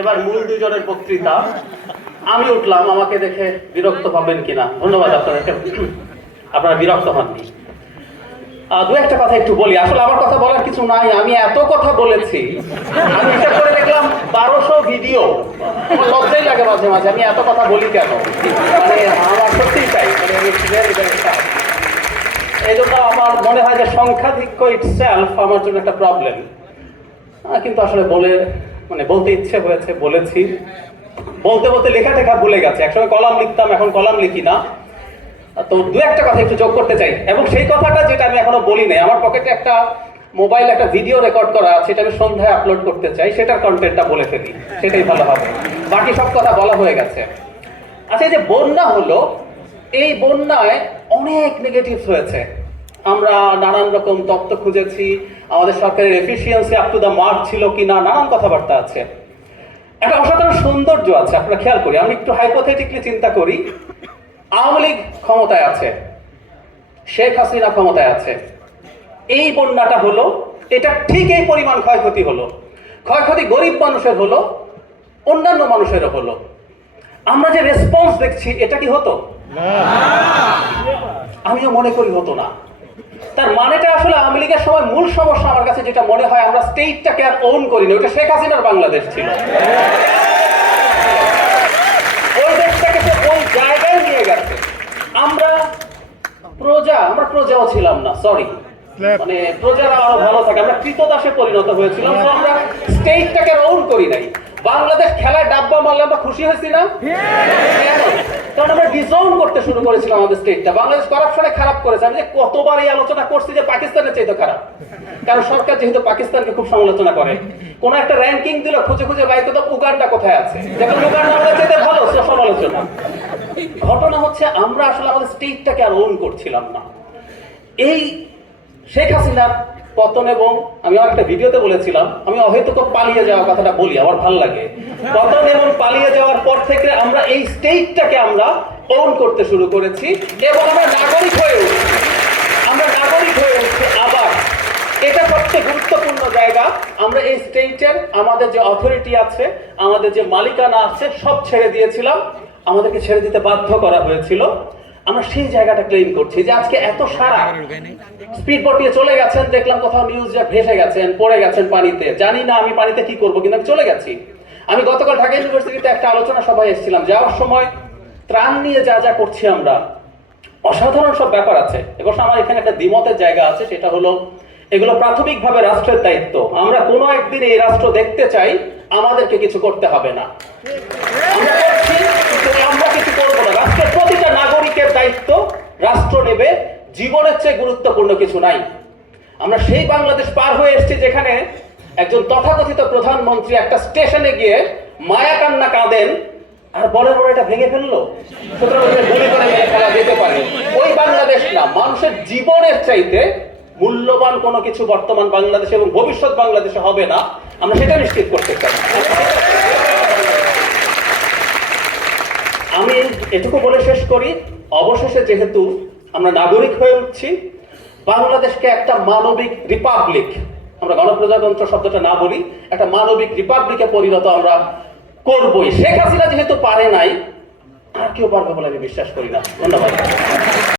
এবার মূল দুজনের বক্তৃতা। আমি উঠলাম, আমাকে দেখে বিরক্ত পাবেন কিনা? ধন্যবাদ আপনাদেরকে। আপনারা বিরক্ত হননি। দু একটা কথা একটু বলি। আসলে আমার কথা বলার কিছু নাই, আমি এত কথা বলেছি। আমি করে দেখলাম বারোশো ভিডিও। আমার লজ্জাই লাগে মাঝে মাঝে। আমি এত কথা বলি কেন? মানে আমার সত্যিই চাই। মানে। এই জন্য আমার মনে হয় যে সংখ্যাধিক্য ইটসেলফ আমার জন্য একটা প্রবলেম কিন্তু আসলে বলে মানে বলতে ইচ্ছে হয়েছে, বলেছি। বলতে বলতে লেখা টেখা ভুলে গেছে। একসময় কলাম লিখতাম, এখন কলাম লিখি না। তো দু একটা কথা একটু যোগ করতে চাই। এবং সেই কথাটা যেটা আমি এখনও বলি নাই, আমার পকেটে একটা মোবাইল একটা ভিডিও রেকর্ড করা আছে, সেটা আমি সন্ধ্যায় আপলোড করতে চাই, সেটার কন্টেন্টটা বলে ফেলি। সেটাই ভালো হবে। বাকি সব কথা বলা হয়ে গেছে। আচ্ছা এই যে বন্যা হলো, এই বন্যায় অনেক নেগেটিভস হয়েছে। আমরা নানান রকম তত্ত্ব খুঁজেছি, আমাদের সরকারের efficiency up to the mark ছিল কি না নানান কথাবার্তা আছে। একটা অসাধারণ সৌন্দর্য আছে, আপনারা খেয়াল করি। আমি একটু হাইপোথেটিকলি চিন্তা করি, আওয়ামী লীগ ক্ষমতায় আছে, শেখ হাসিনা ক্ষমতায় আছে। এই বন্যাটা হলো, এটা ঠিক এই পরিমাণ ক্ষয়ক্ষতি হলো। ক্ষয়ক্ষতি গরিব মানুষের হলো, অন্যান্য মানুষেরও হলো। আমরা যে রেসপন্স দেখছি, এটা কি হতো? আমিও মনে করি হতো না। তার মানেটা আসলে আওয়ামী লীগের সময় মূল সমস্যা আমার কাছে যেটা মনে হয় আমরা স্টেটটাকে আর ওন করিনি। ওটা শেখ হাসিনার বাংলাদেশ ছিল। ওই দেশটাকে সে ওই জায়গায় নিয়ে গেছে। আমরা প্রজা আমরা প্রজাও ছিলাম না সরি মানে প্রজারা আরও ভালো থাকে। আমরা কৃতদাসে পরিণত হয়েছিলাম তো আমরা স্টেটটাকে ওন করি নাই। বাংলাদেশ খেলায় ডাব্বা মারলে আমরা খুশি হয়েছি না? কারণ আমরা ডিজাউন করতে শুরু করেছিলাম আমাদের স্টেটটা বাংলাদেশ করাপশনে খারাপ করেছে। আমি যে কতবার এই আলোচনা করছি যে পাকিস্তানের চাইতে খারাপ। কারণ সরকার যেহেতু পাকিস্তানকে খুব সমালোচনা করে। কোন একটা র্যাঙ্কিং দিল, খুঁজে খুঁজে বাইতে তো উগান্ডা কোথায় আছে? যেমন উগান্ডা আমরা যেতে ভালো, সে সমালোচনা। ঘটনা হচ্ছে, আমরা আসলে আমাদের স্টেটটাকে আর ওন করছিলাম না। এই শেখ হাসিনার পতন এবং আমি আমার একটা ভিডিওতে বলেছিলাম, আমি অহেতুক পালিয়ে যাওয়ার কথাটা বলি, আমার ভালো লাগে। পতন এবং পালিয়ে যাওয়ার পর থেকে আমরা এই স্টেটটাকে আমরা ওন করতে শুরু করেছি এবং আমরা নাগরিক হয়ে আমরা নাগরিক হয়ে উঠছি আবার। এটা সবচেয়ে গুরুত্বপূর্ণ জায়গা। আমরা এই স্টেটের আমাদের যে অথরিটি আছে, আমাদের যে মালিকানা আছে, সব ছেড়ে দিয়েছিলাম। আমাদেরকে ছেড়ে দিতে বাধ্য করা হয়েছিল। আমরা সেই জায়গাটা ক্লেম করছি যে আজকে এত সারা স্পিড বোট দিয়ে চলে গেছেন, দেখলাম কোথাও নিউজ ভেসে গেছেন, পড়ে গেছেন পানিতে। জানি না আমি পানিতে কি করব, কিন্তু আমি চলে গেছি। আমি গতকাল ঢাকা ইউনিভার্সিটিতে একটা আলোচনা সভায় এসেছিলাম, যাওয়ার সময় ত্রাণ নিয়ে যা যা করছি আমরা, অসাধারণ সব ব্যাপার আছে। এবং আমার এখানে একটা দ্বিমতের জায়গা আছে, সেটা হলো এগুলো প্রাথমিকভাবে রাষ্ট্রের দায়িত্ব। আমরা কোনো একদিন এই রাষ্ট্র দেখতে চাই, আমাদেরকে কিছু করতে হবে না। আমরা কিছু করব না। রাষ্ট্রের নাগরিকের দায়িত্ব রাষ্ট্র নেবে, জীবনের চেয়ে গুরুত্বপূর্ণ কিছু নাই। আমরা সেই বাংলাদেশ পার হয়ে এসেছি যেখানে একজন তথাকথিত প্রধানমন্ত্রী একটা স্টেশনে গিয়ে মায়া কান্না কাঁদেন, আর বলে বলে এটা ভেঙে ফেলল। ওই বাংলাদেশ না, মানুষের জীবনের চাইতে মূল্যবান কোনো কিছু বর্তমান বাংলাদেশে এবং ভবিষ্যৎ বাংলাদেশে হবে না। আমরা সেটা নিশ্চিত করতে চাই। আমি এটুকু বলে শেষ করি। অবশেষে যেহেতু আমরা নাগরিক হয়ে উঠছি, বাংলাদেশকে একটা মানবিক রিপাবলিক, আমরা গণপ্রজাতন্ত্র শব্দটা না বলি, একটা মানবিক রিপাবলিকে পরিণত আমরা করবই। শেখ হাসিনা যেহেতু পারে নাই, আর কেউ পারবে বলে আমি বিশ্বাস করি না। ধন্যবাদ।